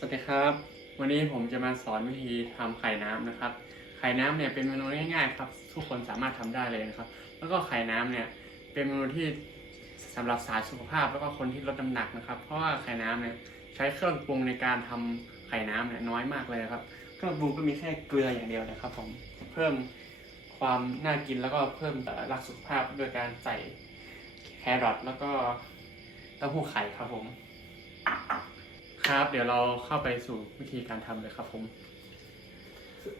สวัสดีครับ วันนี้ผมจะมาสอนวิธีทำไข่น้ำนะครับ ไข่น้ำเนี่ยเป็นเมนูง่ายๆครับทุกคนสามารถทำได้เลยนะครับ แล้วก็ไข่น้ำเนี่ยเป็นเมนูที่สำหรับสายสุขภาพแล้วก็คนที่ลดน้ำหนักนะครับ เพราะว่าไข่น้ำเนี่ยใช้เครื่องปรุงในการทำไข่น้ำเนี่ยน้อยมากเลยครับ เครื่องปรุงก็มีแค่เกลืออย่างเดียวนะครับ ผมเพิ่มความน่ากินแล้วก็เพิ่มรักสุขภาพด้วยการใส่แครอทแล้วก็เต้าหู้ไข่ครับผม ครับ เดี๋ยวเราเข้าไปสู่วิธีการทำเลยครับผม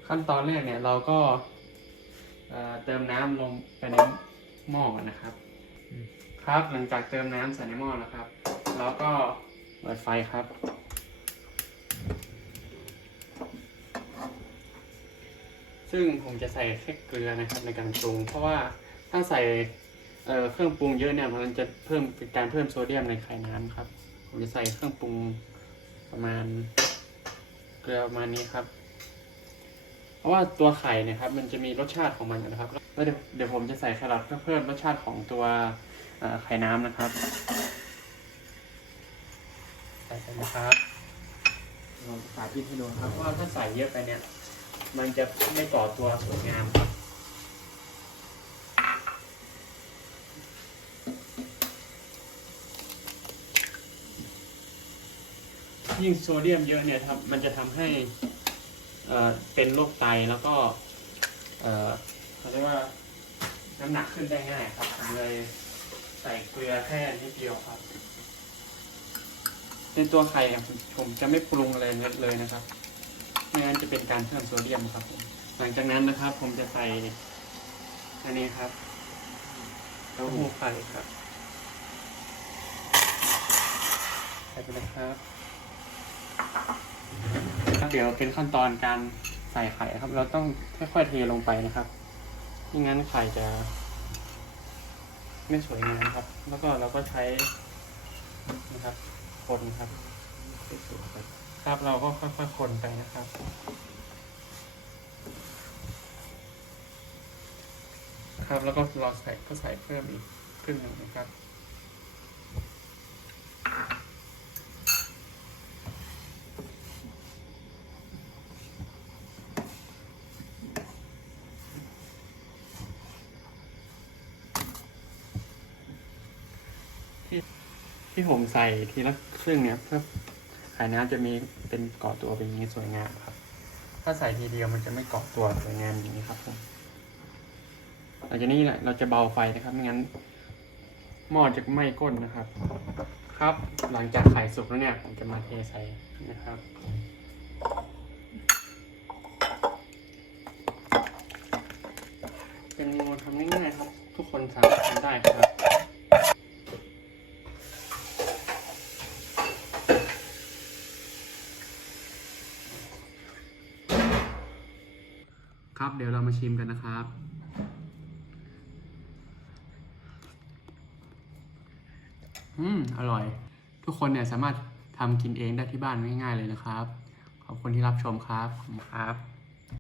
ขั้นตอนแรกเนี่ยเราก็เอ่อเติมน้ำลงไปในหม้อก่อนนะครับครับหลังจากเติมน้ำใส่ในหม้อแล้วครับเราก็เปิดไฟครับ ซึ่งผมจะใส่แค่เกลือนะครับในการปรุง เพราะว่าถ้าใส่เอ่อเครื่องปรุงเยอะเนี่ยมันจะเพิ่มเป็นการเพิ่มโซเดียมในไข่น้ำครับ ผมจะใส่เครื่องปรุง ประมาณเกลือประมาณนี้ครับ เพราะว่าตัวไข่เนะครับ มันจะมีรสชาติของมันนะครับแล้วเดี๋ยวเดี๋ยวผมจะใส่แครอทเพื่อเพิ่มรสชาติของตัวไข่น้ำนะครับใส่ไปนะครับลองสาธิตให้ดูครับว่าถ้าใส่เยอะไปเนี่ย มันจะไม่ก่อตัวสวยงามครับ ยิ่งโซเดียมเยอะเนี่ยครับมันจะทำให้เอ่อเป็นโรคไตแล้วก็เขาเรียกว่าน้ำหนักขึ้นได้ง่ายครับผมเลยใส่เกลือแค่นิดเดียวครับ ในตัวไข่ผมจะไม่ปรุงอะไรเลยนะครับไม่งั้นจะเป็นการเพิ่มโซเดียมครับผมหลังจากนั้นนะครับ ผมจะใส่อันนี้ครับเต้าหู้ไข่ครับใส่ไปเลยครับ เดี๋ยวเป็นขั้นตอนการใส่ไข่ครับ เราต้องค่อยๆเทลงไปนะครับไม่งั้นไข่จะ ไม่สวยงามครับ แล้วก็เราก็ใช้นะครับ คนครับครับเราก็ค่อยๆคนไปนะครับครับแล้วก็เราใส่ก็ใส่เพิ่มอีกครึ่งหนึ่งนะครับ ที่ผมใส่ทีละครึ่งเนี่ยเพื่อไข่น้ำจะมีเป็นเกาะตัวเป็นอย่างนี้สวยงามครับ ถ้าใส่ทีเดียวมันจะไม่เกาะตัวสวยงามอย่างนี้ครับผมหลังจากนี้แหละเราจะเบาไฟนะครับไม่งั้นหม้อจะไหม้ก้นนะครับ ครับ หลังจากไข่สุกแล้วเนี่ยผมจะมาเทใส่นะครับเป็นเมนูทำง่ายๆครับ ทุกคนสามารถทำได้ครับ ครับเดี๋ยวเรามาชิมกันนะครับ อืม อร่อย ทุกคนเนี่ยสามารถทำกินเองได้ที่บ้านง่ายๆเลยนะครับ ขอบคุณที่รับชมครับ ขอบคุณครับ